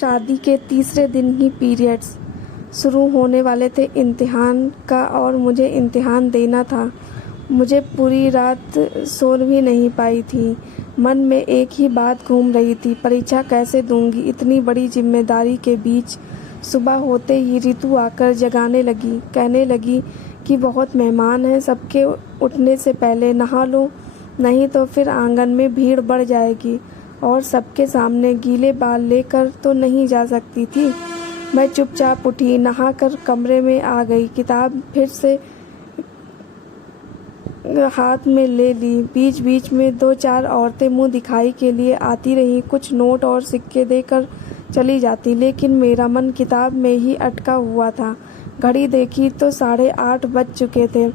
शादी के तीसरे दिन ही पीरियड्स शुरू होने वाले थे इम्तिहान का, और मुझे इम्तिहान देना था। मुझे पूरी रात सो भी नहीं पाई थी। मन में एक ही बात घूम रही थी, परीक्षा कैसे दूंगी इतनी बड़ी जिम्मेदारी के बीच। सुबह होते ही रितु आकर जगाने लगी, कहने लगी कि बहुत मेहमान हैं, सबके उठने से पहले नहा लो, नहीं तो फिर आंगन में भीड़ बढ़ जाएगी और सबके सामने गीले बाल लेकर तो नहीं जा सकती थी। मैं चुपचाप उठी, नहाकर कमरे में आ गई, किताब फिर से हाथ में ले ली। बीच बीच में 2-4 औरतें मुंह दिखाई के लिए आती रहीं, कुछ नोट और सिक्के देकर चली जाती, लेकिन मेरा मन किताब में ही अटका हुआ था। घड़ी देखी तो 8:30 बज चुके थे।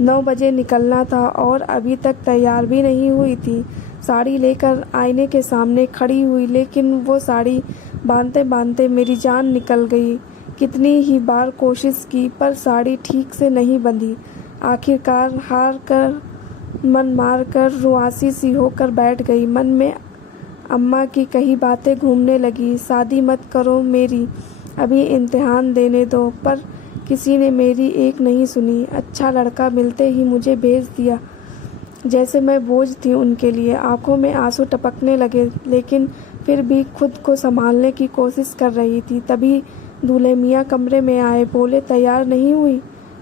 9 बजे निकलना था और अभी तक तैयार भी नहीं हुई थी। साड़ी लेकर आईने के सामने खड़ी हुई, लेकिन वो साड़ी बांधते बांधते मेरी जान निकल गई। कितनी ही बार कोशिश की पर साड़ी ठीक से नहीं बंधी। आखिरकार हार कर मन मार कर रुआसी सी होकर बैठ गई। मन में अम्मा की कही बातें घूमने लगी, शादी मत करो मेरी, अभी इम्तिहान देने दो, पर किसी ने मेरी एक नहीं सुनी। अच्छा लड़का मिलते ही मुझे भेज दिया, जैसे मैं बोझ थी उनके लिए। आंखों में आंसू टपकने लगे, लेकिन फिर भी खुद को संभालने की कोशिश कर रही थी। तभी दूल्हे मियाँ कमरे में आए, बोले तैयार नहीं हुई,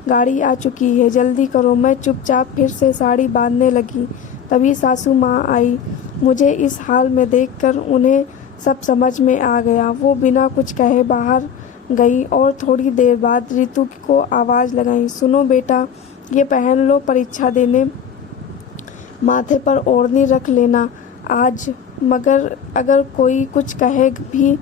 गाड़ी आ चुकी है, जल्दी करो। मैं चुपचाप फिर से साड़ी बांधने लगी। तभी सासू माँ आई। मुझे इस हाल में देखकर उन्हें सब समझ में आ गया। वो बिना कुछ कहे बाहर गई और थोड़ी देर बाद रितु को आवाज़ लगाई, सुनो बेटा, ये पहन लो, परीक्षा देने माथे पर ओढ़नी रख लेना आज, मगर अगर कोई कुछ कहे भी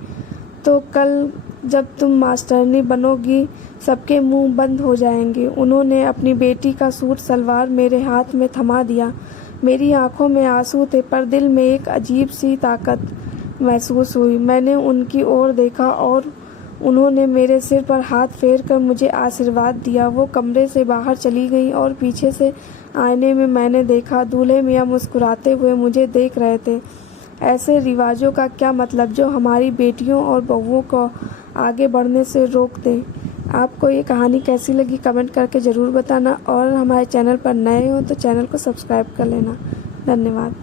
तो कल जब तुम मास्टरनी बनोगी सबके मुंह बंद हो जाएंगे। उन्होंने अपनी बेटी का सूट सलवार मेरे हाथ में थमा दिया। मेरी आंखों में आंसू थे, पर दिल में एक अजीब सी ताकत महसूस हुई। मैंने उनकी ओर देखा और उन्होंने मेरे सिर पर हाथ फेर कर मुझे आशीर्वाद दिया। वो कमरे से बाहर चली गई और पीछे से आईने में मैंने देखा, दूल्हे मियाँ मुस्कुराते हुए मुझे देख रहे थे। ऐसे रिवाजों का क्या मतलब जो हमारी बेटियों और बहुओं को आगे बढ़ने से रोक दें। आपको ये कहानी कैसी लगी कमेंट करके ज़रूर बताना, और हमारे चैनल पर नए हो तो चैनल को सब्सक्राइब कर लेना। धन्यवाद।